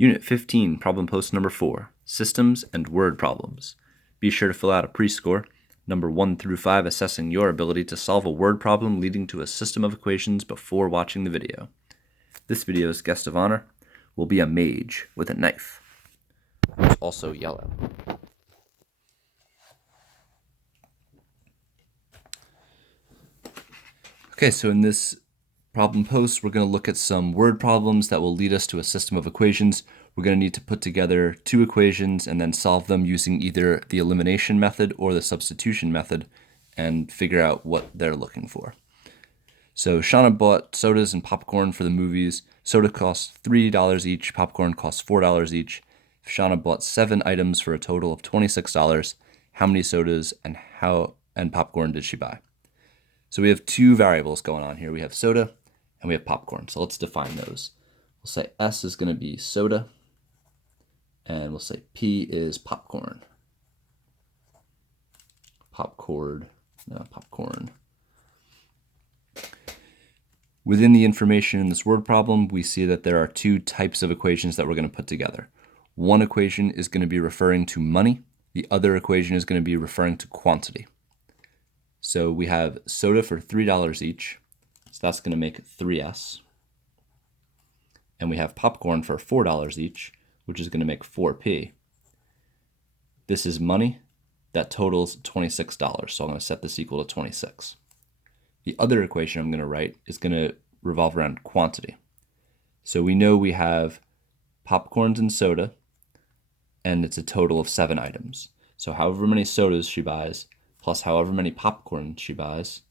Unit 15, problem post number 4, Systems and Word Problems. Be sure to fill out a pre-score, number 1 through 5, assessing your ability to solve a word problem leading to a system of equations before watching the video. This video's guest of honor will be a mage with a knife, who's also yellow. Okay, so in this problem post, we're going to look at some word problems that will lead us to a system of equations. We're going to need to put together two equations and then solve them using either the elimination method or the substitution method and figure out what they're looking for. So Shauna bought sodas and popcorn for the movies. Soda costs $3 each, popcorn costs $4 each. If Shauna bought 7 items for a total of $26, how many sodas and popcorn did she buy? So we have two variables going on here. We have soda and we have popcorn. So let's define those. We'll say S is going to be soda, and we'll say P is popcorn. Popcorn. Within the information in this word problem, we see that there are two types of equations that we're going to put together. One equation is going to be referring to money. The other equation is going to be referring to quantity. So we have soda for $3 each, so that's going to make 3S. And we have popcorn for $4 each, which is going to make 4P. This is money. That totals $26, so I'm going to set this equal to 26. The other equation I'm going to write is going to revolve around quantity. So we know we have popcorns and soda, and it's a total of 7 items. So however many sodas she buys, plus however many popcorn she buys,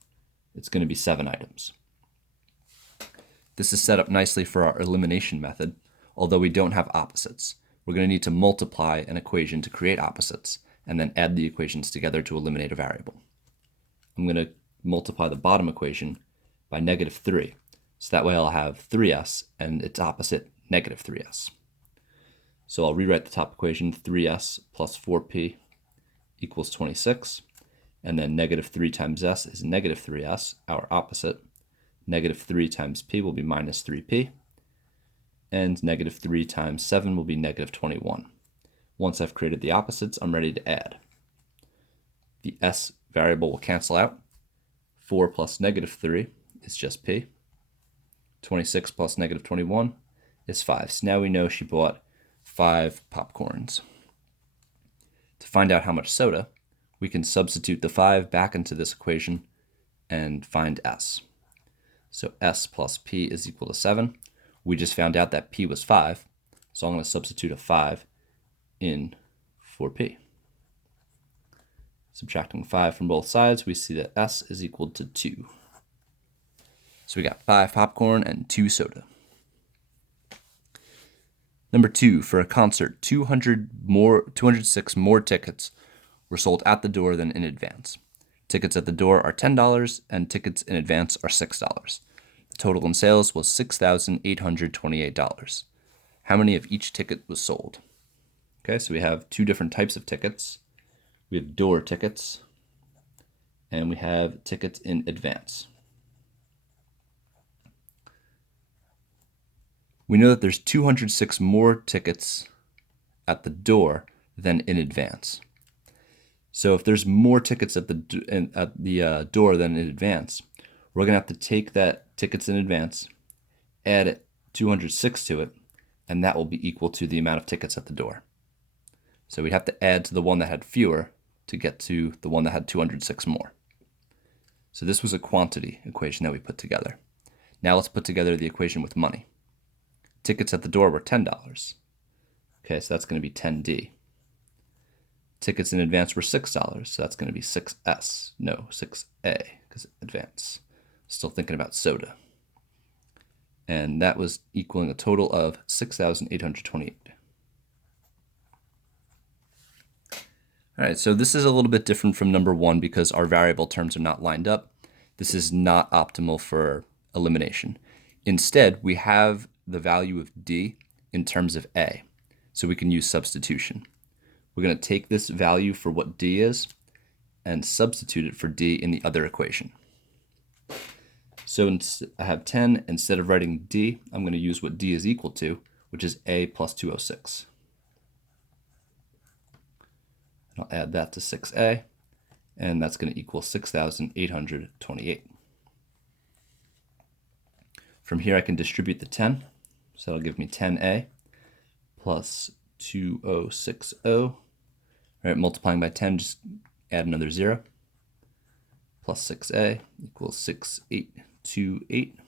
it's going to be 7 items. This is set up nicely for our elimination method, although we don't have opposites. We're going to need to multiply an equation to create opposites, and then add the equations together to eliminate a variable. I'm going to multiply the bottom equation by -3, so that way I'll have 3s and its opposite, -3s. So I'll rewrite the top equation, 3s plus 4p equals 26. And then -3 times s is -3s, our opposite. -3 times p will be -3p. And -3 times 7 will be -21. Once I've created the opposites, I'm ready to add. The s variable will cancel out. 4 plus -3 is just p. 26 plus -21 is 5. So now we know she bought 5 popcorns. To find out how much soda, we can substitute the 5 back into this equation and find s. So s plus p is equal to 7. We just found out that p was 5, so I'm going to substitute a 5 in for p. Subtracting 5 from both sides, we see that s is equal to 2. So we got 5 popcorn and 2 soda. Number 2, for a concert, 206 more tickets were sold at the door than in advance. Tickets at the door are $10 and tickets in advance are $6. The total in sales was $6,828. How many of each ticket was sold? Okay, so we have two different types of tickets. We have door tickets and we have tickets in advance. We know that there's 206 more tickets at the door than in advance. So if there's more tickets at the door than in advance, we're going to have to take that tickets in advance, add 206 to it, and that will be equal to the amount of tickets at the door. So we'd have to add to the one that had fewer to get to the one that had 206 more. So this was a quantity equation that we put together. Now let's put together the equation with money. Tickets at the door were $10. Okay, so that's going to be 10D. Tickets in advance were $6, so that's going to be 6S. No, 6A, because advance. Still thinking about soda. And that was equaling a total of 6,828. All right, so this is a little bit different from number 1 because our variable terms are not lined up. This is not optimal for elimination. Instead, we have the value of D in terms of A, so we can use substitution. We're going to take this value for what D is and substitute it for D in the other equation. So I have 10. Instead of writing D, I'm going to use what D is equal to, which is A plus 206. I'll add that to 6A, and that's going to equal 6,828. From here, I can distribute the 10, so that'll give me 10A plus 2060. Right, multiplying by 10, just add another 0, plus 6A equals 6828.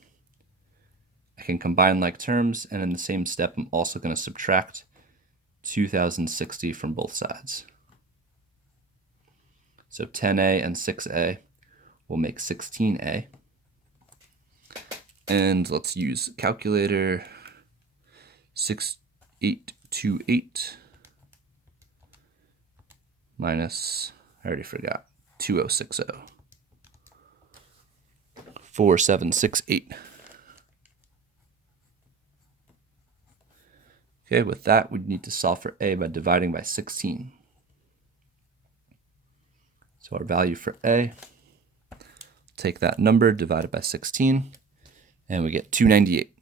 I can combine like terms, and in the same step, I'm also going to subtract 2060 from both sides. So 10A and 6A will make 16A. And let's use calculator. 6828 minus, I already forgot, 2060. 4768. Okay, with that, we need to solve for A by dividing by 16. So our value for A, take that number, divide it by 16, and we get 298.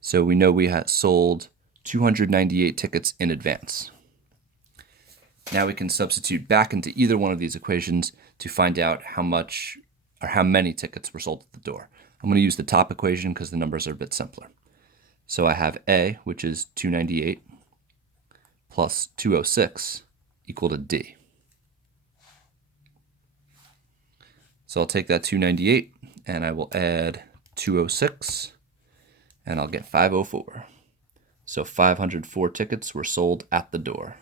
So we know we had sold 298 tickets in advance. Now we can substitute back into either one of these equations to find out how much or how many tickets were sold at the door. I'm going to use the top equation because the numbers are a bit simpler. So I have A, which is 298, plus 206 equal to D. So I'll take that 298 and I will add 206 and I'll get 504. So 504 tickets were sold at the door.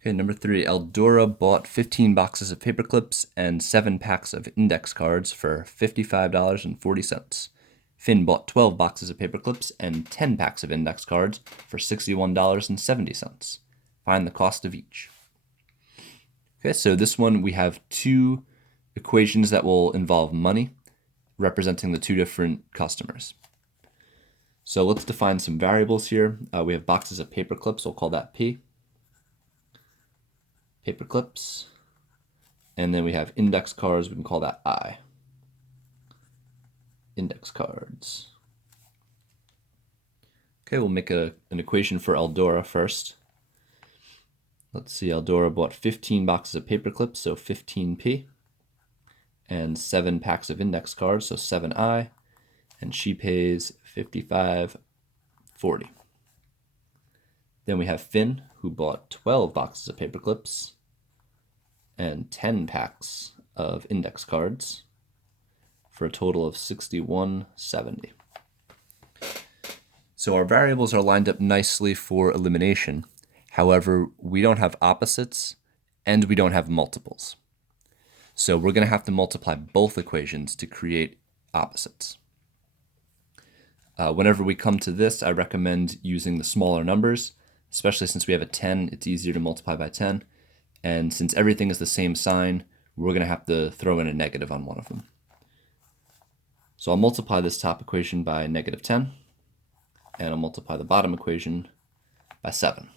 Okay, number 3, Eldora bought 15 boxes of paper clips and 7 packs of index cards for $55.40. Finn bought 12 boxes of paper clips and 10 packs of index cards for $61.70. Find the cost of each. Okay, so this one we have two equations that will involve money representing the two different customers. So let's define some variables here. We have boxes of paper clips, we'll call that P. Paper clips, and then we have index cards, we can call that I. Index cards. Okay, we'll make an equation for Eldora first. Let's see, Eldora bought 15 boxes of paper clips, so 15P, and 7 packs of index cards, so 7I, and she pays $55.40. Then we have Finn, who bought 12 boxes of paper clips and 10 packs of index cards for a total of $61.70. So our variables are lined up nicely for elimination. However, we don't have opposites and we don't have multiples. So we're going to have to multiply both equations to create opposites. Whenever we come to this, I recommend using the smaller numbers. Especially since we have a 10, it's easier to multiply by 10. And since everything is the same sign, we're going to have to throw in a negative on one of them. So I'll multiply this top equation by negative 10, and I'll multiply the bottom equation by 7.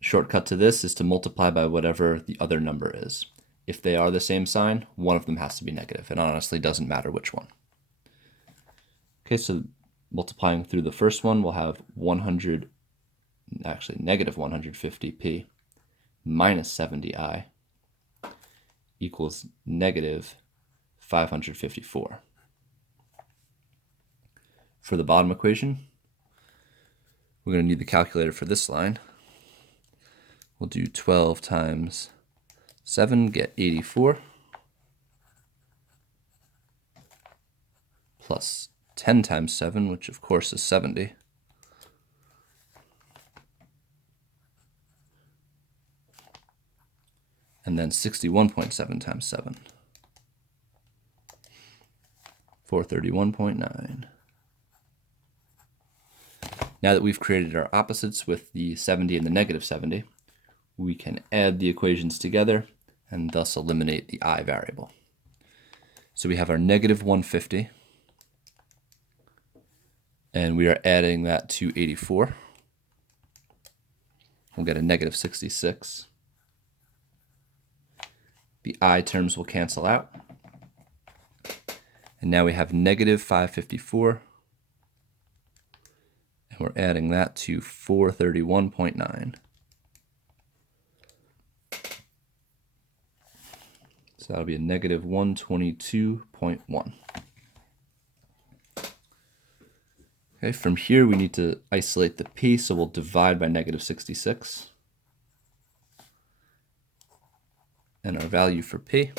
Shortcut to this is to multiply by whatever the other number is. If they are the same sign, one of them has to be negative. It honestly doesn't matter which one. Okay, so multiplying through the first one, we'll have negative 150p minus 70i equals negative 554. For the bottom equation, we're going to need the calculator for this line. We'll do 12 times 7, get 84, plus 10 times 7, which of course is 70. And then 61.7 times 7. 431.9. Now that we've created our opposites with the 70 and the negative 70, we can add the equations together and thus eliminate the I variable. So we have our negative 150 and we are adding that to 84. We'll get a negative 66. The I terms will cancel out. And now we have negative 554. And we're adding that to 431.9. So that'll be a negative 122.1. Okay, from here we need to isolate the P, so we'll divide by negative 66. And our value for P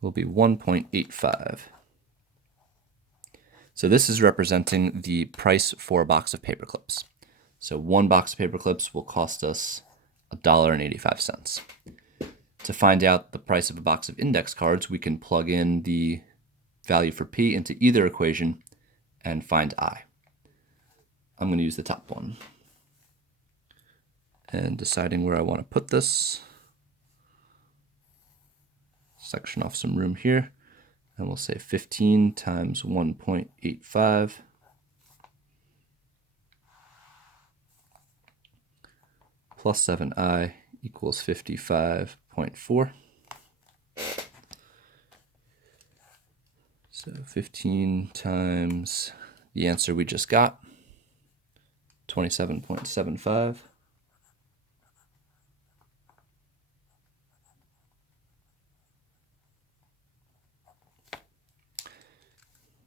will be 1.85. So this is representing the price for a box of paper clips. So one box of paper clips will cost us $1.85. To find out the price of a box of index cards, we can plug in the value for P into either equation and find I. I'm going to use the top one. And deciding where I want to put this, section off some room here, and we'll say 15 times 1.85 plus 7i equals 55.4. So 15 times the answer we just got, 27.75.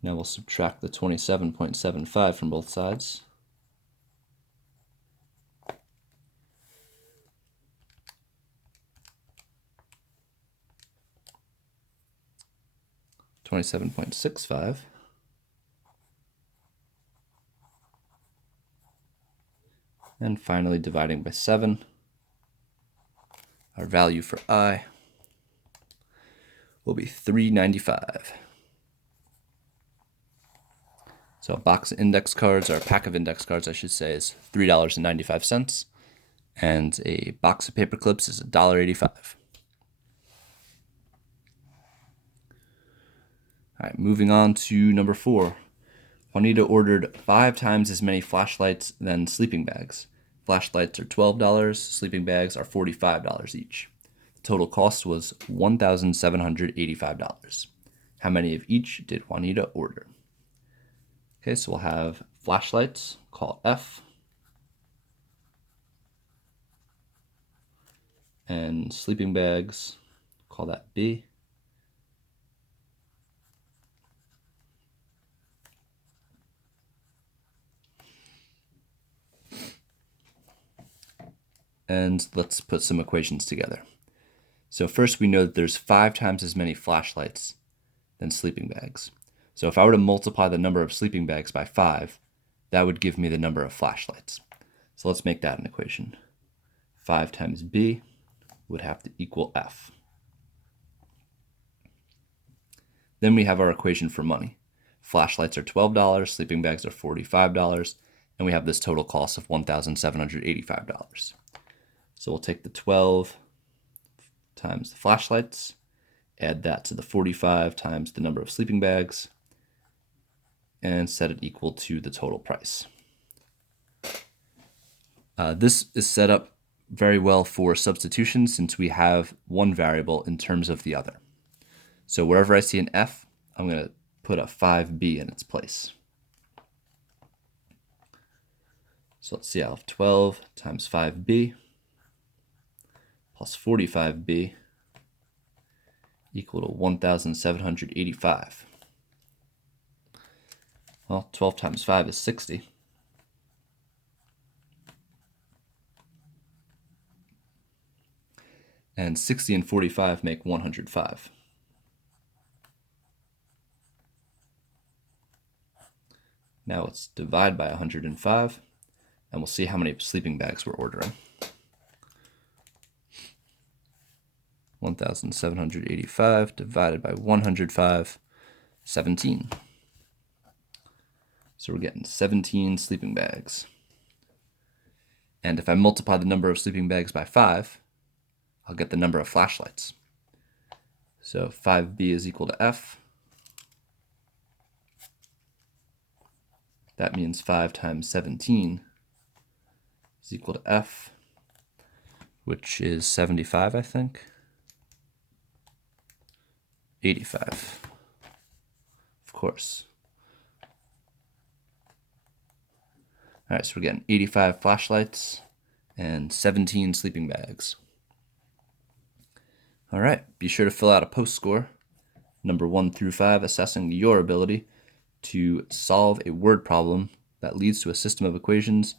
Now we'll subtract the 27.75 from both sides. $27.65. And finally dividing by 7. Our value for I will be $3.95. So a box of index cards, or a pack of index cards, I should say, is $3.95. And a box of paper clips is $1.85. All right, moving on to number 4. Juanita ordered 5 times as many flashlights than sleeping bags. Flashlights are $12, sleeping bags are $45 each. The total cost was $1,785. How many of each did Juanita order? Okay, so we'll have flashlights, call it F, and sleeping bags, call that B. And let's put some equations together. So first we know that there's 5 times as many flashlights than sleeping bags. So if I were to multiply the number of sleeping bags by 5, that would give me the number of flashlights. So let's make that an equation. 5 times B would have to equal F. Then we have our equation for money. Flashlights are $12, sleeping bags are $45, and we have this total cost of $1,785. So we'll take the 12 times the flashlights, add that to the 45 times the number of sleeping bags, and set it equal to the total price. This is set up very well for substitution since we have one variable in terms of the other. So wherever I see an F, I'm going to put a 5B in its place. So let's see, I'll have 12 times 5B plus 45B equal to 1,785. Well, 12 times 5 is 60. And 60 and 45 make 105. Now let's divide by 105, and we'll see how many sleeping bags we're ordering. 1,785 divided by 105, 17. So we're getting 17 sleeping bags. And if I multiply the number of sleeping bags by 5, I'll get the number of flashlights. So 5B is equal to F, That means 5 times 17 is equal to F, which is 75, I think. 85, of course. All right, so we're getting 85 flashlights and 17 sleeping bags. All right, be sure to fill out a post score, number 1 through 5, assessing your ability to solve a word problem that leads to a system of equations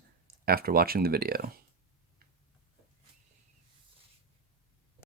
after watching the video.